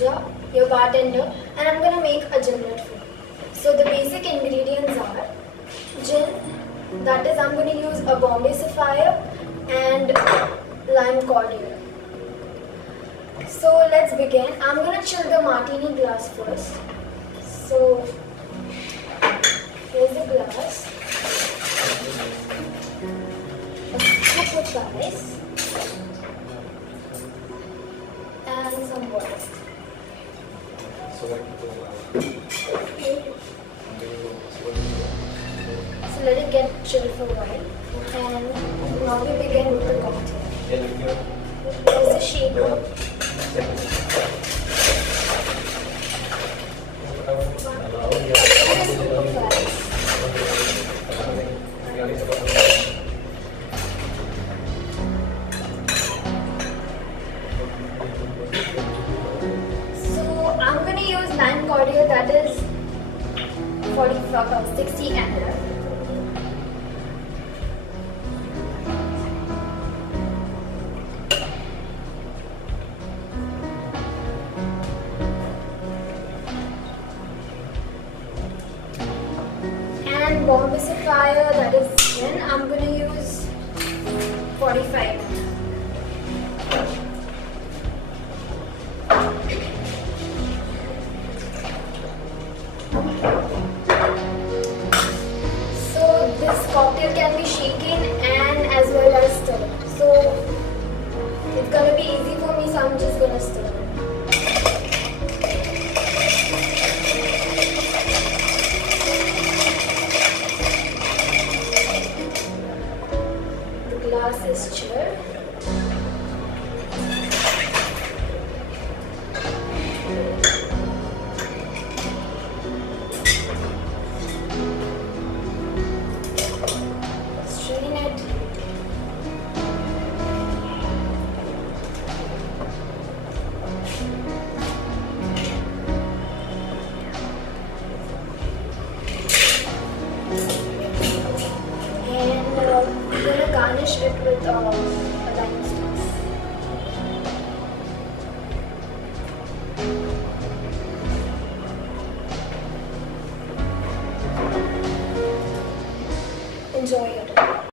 Pooja, your bartender, and I'm gonna make a gimlet for you. So the basic ingredients are gin, that is I'm gonna use a Bombay Sapphire and lime cordial. So let's begin. I'm gonna chill the martini glass first. So here's the glass. A scoop of ice and some water. So let it get chilled for a while, and now we begin with the cocktail. There's the shaker. So I'm going to use lime cordial, that is 60 ml. And Bombay Sapphire, that is gin, I'm going to use 45 ml. So this cocktail can be shaken and as well as stirred. So it's going to be easy for me, so I'm just going to stir it. Glass is chilled. Strain it. We're going to garnish it with a lime slice. Enjoy it.